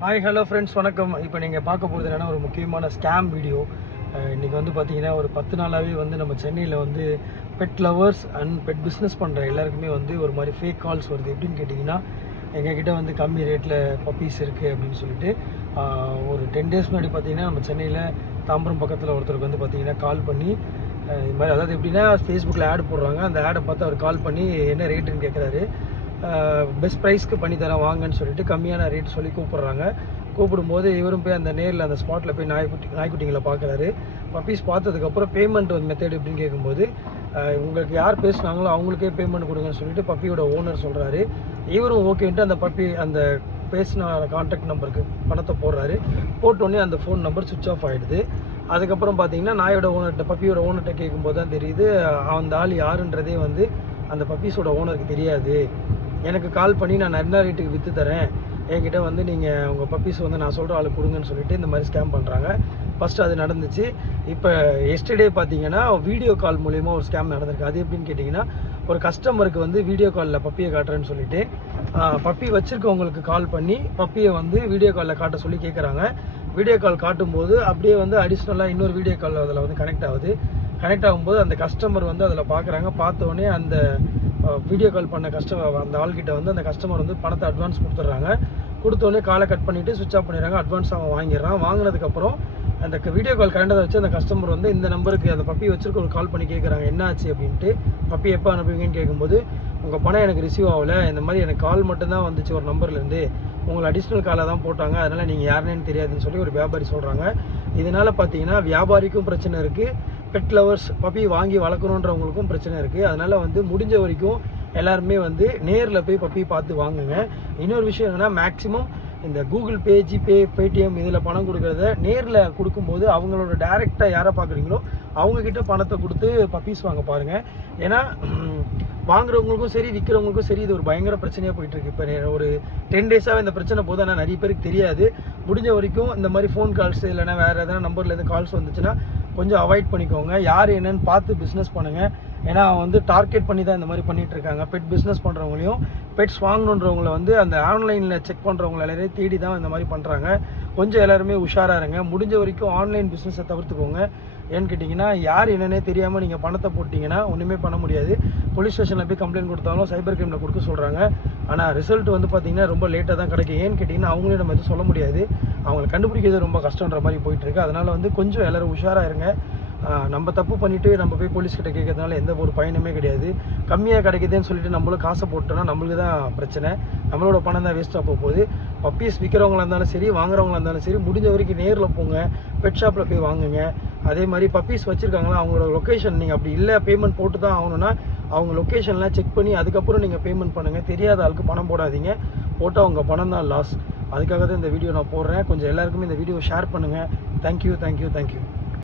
Hi hello friends வணக்கம். இப்போ நீங்கள் பார்க்க போகிறது என்னென்னா ஒரு முக்கியமான ஸ்கேம் வீடியோ. இன்றைக்கி வந்து பார்த்தீங்கன்னா ஒரு 10 நாளாகவே வந்து நம்ம சென்னையில் வந்து pet lovers and pet business பண்ணுற எல்லாருக்குமே வந்து ஒரு மாதிரி ஃபேக் கால்ஸ் வருது. எப்படின்னு கேட்டிங்கன்னா, எங்ககிட்ட வந்து கம்மி ரேட்டில் பப்பீஸ் இருக்குது அப்படின்னு சொல்லிட்டு ஒரு 10 டேஸ் முன்னாடி பார்த்தீங்கன்னா நம்ம சென்னையில் தாம்பரம் பக்கத்தில் ஒருத்தருக்கு வந்து பார்த்தீங்கன்னா கால் பண்ணி இது மாதிரி, அதாவது எப்படின்னா ஃபேஸ்புக்கில் ஆட் போடுறாங்க. அந்த ஆடை பார்த்து அவர் கால் பண்ணி என்ன ரேட்டுன்னு கேட்குறாரு. பெஸ்ட் ப்ரைஸ்க்கு பண்ணி தரேன் வாங்கன்னு சொல்லிட்டு கம்மியான ரேட் சொல்லி கூப்பிட்றாங்க. கூப்பிடும்போது இவரும் போய் அந்த நேரில் அந்த ஸ்பாட்டில் போய் நாய்க்குட்டிங்களை பார்க்குறாரு. பப்பீஸ் பார்த்ததுக்கப்புறம் பேமெண்ட் வந்து மெத்தட் எப்படின்னு கேட்கும்போது, உங்களுக்கு யார் பேசுனாங்களோ அவங்களுக்கே பேமெண்ட் கொடுங்கன்னு சொல்லிட்டு பப்பியோட ஓனர் சொல்கிறாரு. இவரும் ஓகேன்ட்டு அந்த பப்பி அந்த பேசின கான்டாக்ட் நம்பருக்கு பணத்தை போடுறாரு. போட்டோடனே அந்த ஃபோன் நம்பர் சுவிட்ச் ஆஃப் ஆகிடுது. அதுக்கப்புறம் பார்த்தீங்கன்னா நாயோட ஓனர்கிட்ட பப்பியோட ஓனர்கிட்ட கேட்கும்போது தான் தெரியுது, அந்த ஆள் யாருன்றதே வந்து அந்த பப்பீஸோட ஓனருக்கு தெரியாது. எனக்கு கால் பண்ணி நான் என்ன ரேட்டுக்கு விற்று தரேன், என்கிட்ட வந்து நீங்கள் உங்கள் பப்பீஸ் வந்து நான் சொல்கிற ஆளுக்கு கொடுங்கன்னு சொல்லிட்டு இந்த மாதிரி ஸ்கேம் பண்ணுறாங்க. ஃபஸ்ட்டு அது நடந்துச்சு. இப்போ எஸ்டர்டே பார்த்தீங்கன்னா வீடியோ கால் மூலயமா ஒரு ஸ்கேம் நடந்திருக்கு. அது எப்படின்னு கேட்டிங்கன்னா, ஒரு கஸ்டமருக்கு வந்து வீடியோ காலில் பப்பியை காட்டுறேன்னு சொல்லிட்டு பப்பி வச்சுருக்கவங்களுக்கு கால் பண்ணி பப்பியை வந்து வீடியோ காலில் காட்ட சொல்லி கேட்குறாங்க. வீடியோ கால் காட்டும்போது அப்படியே வந்து அடிஷ்னலாக இன்னொரு வீடியோ கால் அதில் வந்து கனெக்ட் ஆகுது. கனெக்ட் ஆகும்போது அந்த கஸ்டமர் வந்து அதில் பார்க்குறாங்க. பார்த்தோடனே அந்த வீடியோ கால் பண்ண கஸ்டமர் அந்த ஆள்கிட்ட வந்து அந்த கஸ்டமர் வந்து பணத்தை அட்வான்ஸ் கொடுத்துட்றாங்க. கொடுத்தோடனே காலை கட் பண்ணிவிட்டு சுவிட்ச் ஆஃப் பண்ணிடுறாங்க. அட்வான்ஸ் அவன் வாங்கிடுறான். வாங்கினதுக்கப்புறம் அந்த வீடியோ கால் கரண்டதை வச்சு அந்த கஸ்டமர் வந்து இந்த நம்பருக்கு அந்த பப்பி வச்சுருக்க ஒரு கால் பண்ணி கேட்குறாங்க என்ன ஆச்சு அப்படின்ட்டு. பப்பி எப்போ அனுப்புவீங்கன்னு கேட்கும்போது, உங்கள் பணம் எனக்கு ரிசீவ் ஆகலை, இந்த மாதிரி எனக்கு கால் மட்டும்தான் வந்துச்சு ஒரு நம்பர்லேருந்து, உங்களை அடிஷ்னல் காலை தான் போட்டாங்க, அதனால் நீங்கள் யாருன்னு தெரியாதுன்னு சொல்லி ஒரு வியாபாரி சொல்கிறாங்க. இதனால் பார்த்தீங்கன்னா வியாபாரிக்கும் பிரச்சனை இருக்குது, பெட் லவர்ஸ் பப்பி வாங்கி வளர்க்கணுன்றவங்களுக்கும் பிரச்சனை இருக்குது. அதனால் வந்து முடிஞ்ச வரைக்கும் எல்லாருமே வந்து நேரில் போய் பப்பி பார்த்து வாங்குங்க. இன்னொரு விஷயம் என்னென்னா, மேக்ஸிமம் இந்த கூகுள் பே, ஜிபே, பேடிஎம் இதில் பணம் கொடுக்குறத நேரில் கொடுக்கும்போது அவங்களோட டேரெக்டாக யாரை பார்க்குறீங்களோ அவங்கக்கிட்ட பணத்தை கொடுத்து பப்பீஸ் வாங்க பாருங்கள். ஏன்னா வாங்குறவங்களுக்கும் சரி விற்கிறவங்களுக்கும் சரி இது ஒரு பயங்கர பிரச்சனையாக போயிட்டுருக்கு. இப்போ ஒரு 10 டேஸாகவே இந்த பிரச்சனை போது. ஆனால் நிறைய பேருக்கு தெரியாது. முடிஞ்ச வரைக்கும் இந்த மாதிரி ஃபோன் கால்ஸ் இல்லைனா வேறு எதனா நம்பர்லேருந்து கால்ஸ் வந்துச்சுன்னா கொஞ்சம் அவாய்ட் பண்ணிக்கோங்க. யார் என்னன்னு பார்த்து பிஸ்னஸ் பண்ணுங்கள். ஏன்னா வந்து டார்கெட் பண்ணி தான் இந்த மாதிரி பண்ணிகிட்டு இருக்காங்க. பெட் பிஸ்னஸ் பண்ணுறவங்களையும் பெட்ஸ் வாங்கணுன்றவங்கள வந்து அந்த ஆன்லைனில் செக் பண்ணுறவங்கள எல்லாரையும் தேடி தான் இந்த மாதிரி பண்ணுறாங்க. கொஞ்சம் எல்லாருமே உஷாராக இருங்க. முடிஞ்ச வரைக்கும் ஆன்லைன் பிஸ்னஸை தவிர்த்துக்கோங்க. ஏன்னு கேட்டிங்கன்னா, யார் என்னன்னே தெரியாமல் நீங்கள் பணத்தை போட்டிங்கன்னா ஒன்றுமே பண்ண முடியாது. போலீஸ் ஸ்டேஷனில் போய் கம்ப்ளைண்ட் கொடுத்தாலும் சைபர் கிரைமில் கொடுக்க சொல்கிறாங்க. ஆனால் ரிசல்ட் வந்து பார்த்திங்கன்னா ரொம்ப லேட்டாக தான் கிடைக்கும். ஏன்னு கேட்டிங்கன்னா அவங்களே நம்ம எதுவும் சொல்ல முடியாது, அவங்களை கண்டுபிடிக்கிறது ரொம்ப கஷ்டன்ற மாதிரி போயிட்டுருக்கு. அதனால் வந்து கொஞ்சம் எல்லோரும் உஷாராக இருங்க. நம்ம தப்பு பண்ணிவிட்டு நம்ம போய் போலீஸ்கிட்ட கேட்கறதுனால எந்த ஒரு பயனுமே கிடையாது. கம்மியாக கிடைக்குதுன்னு சொல்லிட்டு நம்மளும் காசை போட்டோன்னா நம்மளுக்கு தான் பிரச்சனை, நம்மளோட பணம் தான் வேஸ்ட்டாக போகுது. பப்பீஸ் விற்கிறவங்களா இருந்தாலும் சரி வாங்குறவங்களா இருந்தாலும் சரி முடிஞ்ச வரைக்கும் நேரில் போங்க, பெட் ஷாப்பில் போய் வாங்குங்க. அதே மாதிரி பப்பீஸ் வச்சுருக்காங்களா அவங்களோட லொக்கேஷன் நீங்கள் அப்படி இல்லை பேமெண்ட் போட்டு தான் ஆகணும்னா அவங்க லொக்கேஷன்லாம் செக் பண்ணி அதுக்கப்புறம் நீங்கள் பேமெண்ட் பண்ணுங்கள். தெரியாத ஆளுக்கு பணம் போடாதீங்க, போட்டால் உங்கள் பணம் தான் லாஸ். அதுக்காக தான் இந்த வீடியோ நான் போடுறேன். கொஞ்சம் எல்லாருக்குமே இந்த வீடியோ ஷேர் பண்ணுங்கள். தேங்க்யூ.